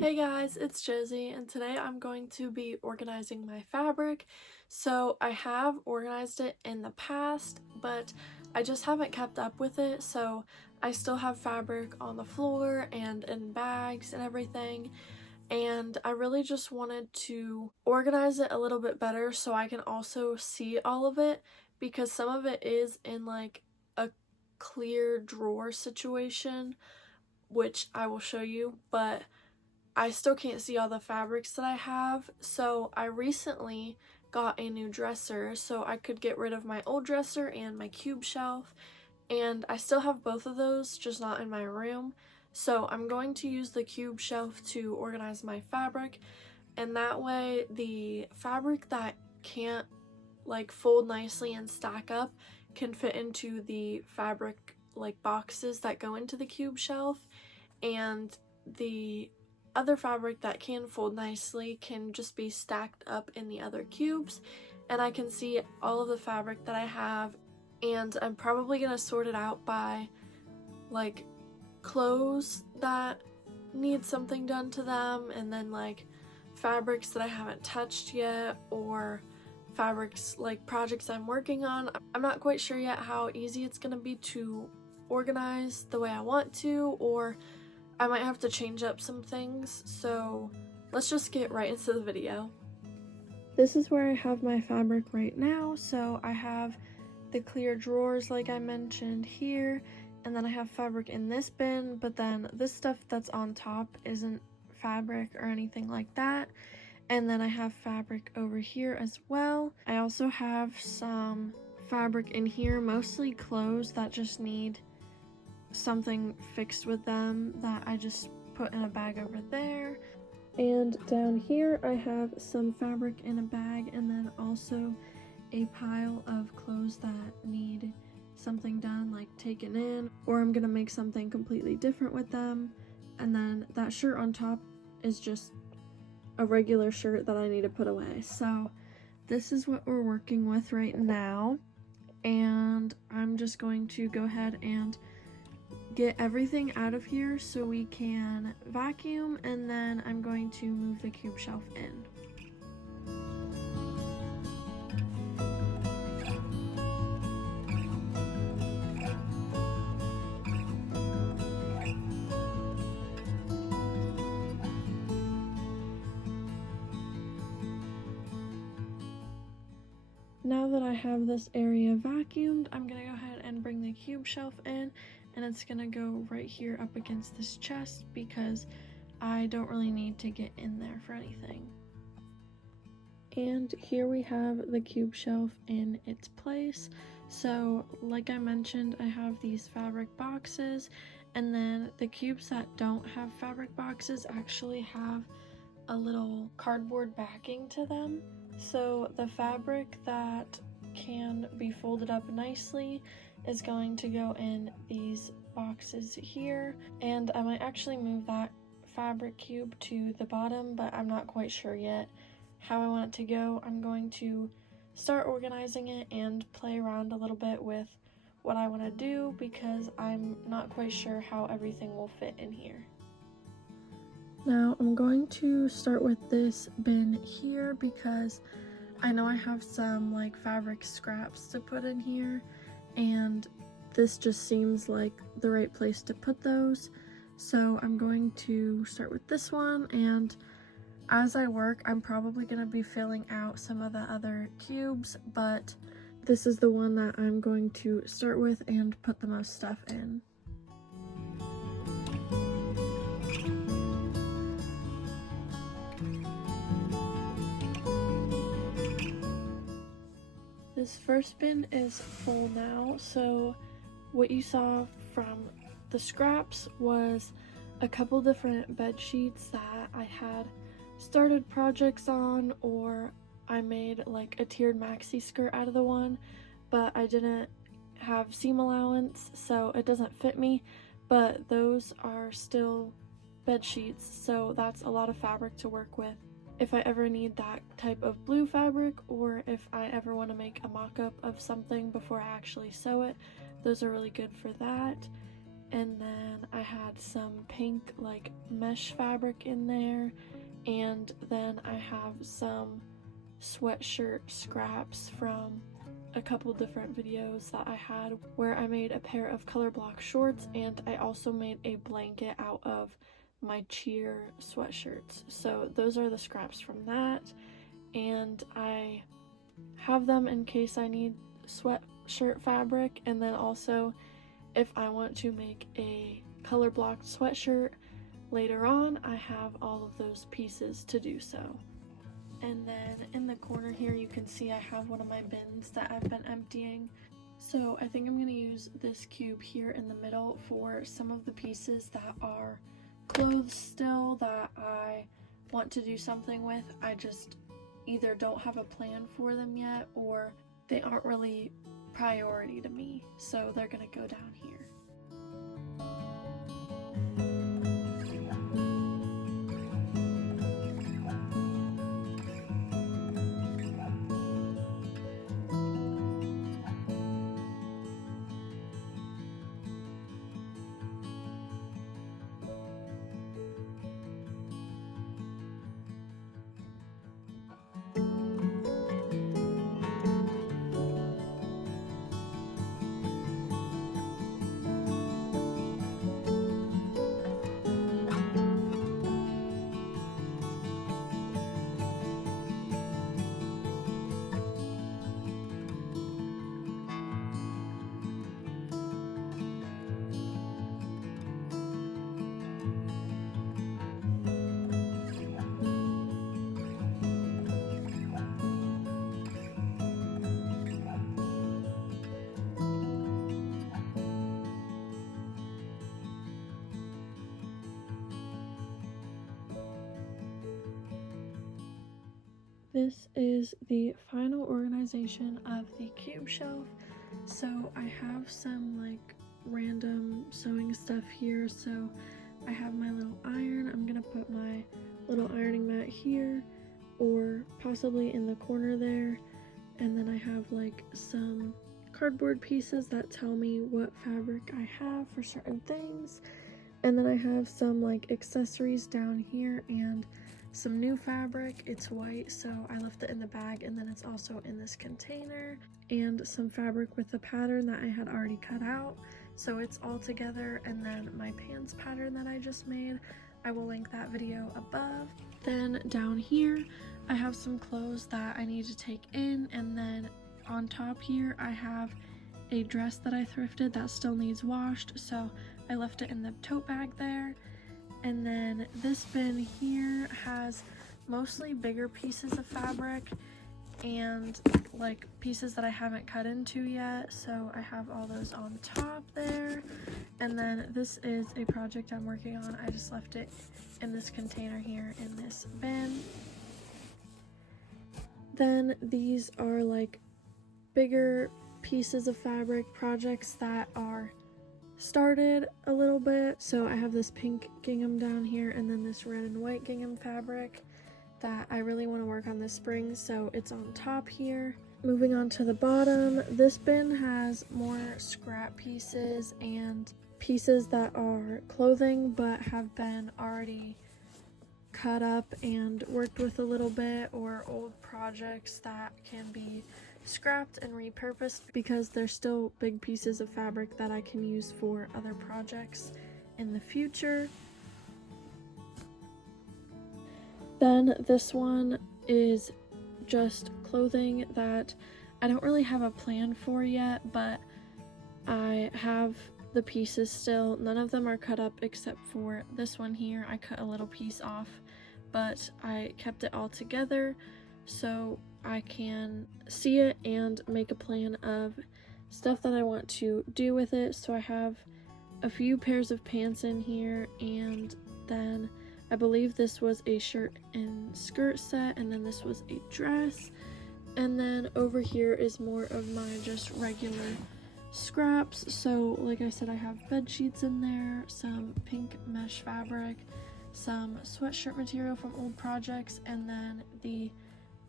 Hey guys, it's Josie, and today I'm going to be organizing my fabric. So I have organized it in the past, but I just haven't kept up with it, so I still have fabric on the floor and in bags and everything, and I really just wanted to organize it a little bit better so I can also see all of it, because some of it is in like a clear drawer situation, which I will show you, but I still can't see all the fabrics that I have. So I recently got a new dresser so I could get rid of my old dresser and my cube shelf, and I still have both of those, just not in my room. So I'm going to use the cube shelf to organize my fabric, and that way the fabric that can't like fold nicely and stack up can fit into the fabric like boxes that go into the cube shelf, and the other fabric that can fold nicely can just be stacked up in the other cubes, and I can see all of the fabric that I have. And I'm probably gonna sort it out by like clothes that need something done to them, and then like fabrics that I haven't touched yet, or fabrics like projects I'm working on. I'm not quite sure yet how easy it's gonna be to organize the way I want to, or I might have to change up some things, so let's just get right into the video. This is where I have my fabric right now. So I have the clear drawers like I mentioned here, and then I have fabric in this bin, but then this stuff that's on top isn't fabric or anything like that. And then I have fabric over here as well. I also have some fabric in here, mostly clothes that just need something fixed with them that I just put in a bag over there. And down here I have some fabric in a bag, and then also a pile of clothes that need something done, like taken in, or I'm gonna make something completely different with them. And then that shirt on top is just a regular shirt that I need to put away. So this is what we're working with right now, and I'm just going to go ahead and get everything out of here so we can vacuum, and then I'm going to move the cube shelf in. Now that I have this area vacuumed, I'm gonna go ahead and bring the cube shelf in, and it's gonna go right here up against this chest because I don't really need to get in there for anything. And here we have the cube shelf in its place. So like I mentioned, I have these fabric boxes, and then the cubes that don't have fabric boxes actually have a little cardboard backing to them. So the fabric that can be folded up nicely is going to go in these boxes here, and I might actually move that fabric cube to the bottom, but I'm not quite sure yet how I want it to go. I'm going to start organizing it and play around a little bit with what I want to do, because I'm not quite sure how everything will fit in here. Now I'm going to start with this bin here because I know I have some like fabric scraps to put in here, and this just seems like the right place to put those. So I'm going to start with this one, and as I work I'm probably going to be filling out some of the other cubes, but this is the one that I'm going to start with and put the most stuff in. This first bin is full now, so what you saw from the scraps was a couple different bed sheets that I had started projects on, or I made like a tiered maxi skirt out of the one, but I didn't have seam allowance, so it doesn't fit me, but those are still bed sheets, so that's a lot of fabric to work with if I ever need that type of blue fabric, or if I ever want to make a mock-up of something before I actually sew it. Those are really good for that. and then I had some pink like mesh fabric in there, and then I have some sweatshirt scraps from a couple different videos that I had where I made a pair of color block shorts, and I also made a blanket out of my cheer sweatshirts. So those are the scraps from that, and I have them in case I need sweatshirt fabric, and then also if I want to make a color blocked sweatshirt later on, I have all of those pieces to do so. And then in the corner here you can see I have one of my bins that I've been emptying. So I think I'm going to use this cube here in the middle for some of the pieces that are clothes still that I want to do something with. I just either don't have a plan for them yet, or they aren't really priority to me, so they're gonna go down here. This is the final organization of the cube shelf. So I have some like random sewing stuff here. So I have my little iron. I'm gonna put my little ironing mat here, or possibly in the corner there. And then I have like some cardboard pieces that tell me what fabric I have for certain things. And then I have some like accessories down here and some new fabric. It's white, so I left it in the bag, and then it's also in this container, and some fabric with the pattern that I had already cut out, so it's all together. And then my pants pattern that I just made, I will link that video above. Then down here I have some clothes that I need to take in, and then on top here I have a dress that I thrifted that still needs washed, so I left it in the tote bag there. And then this bin here has mostly bigger pieces of fabric and like pieces that I haven't cut into yet, so I have all those on top there. And then this is a project I'm working on. I just left it in this container here in this bin. Then these are like bigger pieces of fabric projects that are started a little bit. So I have this pink gingham down here, and then this red and white gingham fabric that I really want to work on this spring, so it's on top here. Moving on to the bottom, this bin has more scrap pieces and pieces that are clothing but have been already cut up and worked with a little bit, or old projects that can be scrapped and repurposed because they're still big pieces of fabric that I can use for other projects in the future. Then this one is just clothing that I don't really have a plan for yet, but I have the pieces still. None of them are cut up except for this one here. I cut a little piece off, but I kept it all together so I can see it and make a plan of stuff that I want to do with it. So I have a few pairs of pants in here, and then I believe this was a shirt and skirt set, and then this was a dress. And then over here is more of my just regular scraps. So like I said, I have bed sheets in there, some pink mesh fabric, some sweatshirt material from old projects, and then the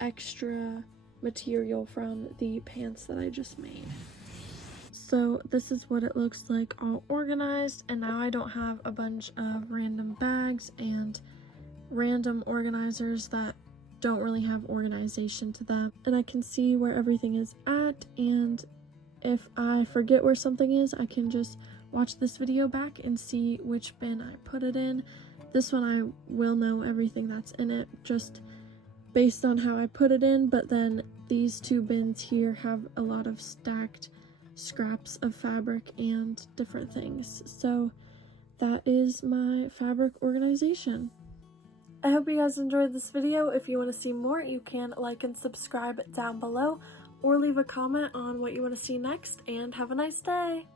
extra material from the pants that I just made. So this is what it looks like all organized, and now I don't have a bunch of random bags and random organizers that don't really have organization to them. And I can see where everything is at, and if I forget where something is, I can just watch this video back and see which bin I put it in. This one I will know everything that's in it just based on how I put it in, but then these two bins here have a lot of stacked scraps of fabric and different things. So that is my fabric organization. I hope you guys enjoyed this video. If you want to see more, you can like and subscribe down below, or leave a comment on what you want to see next, and have a nice day!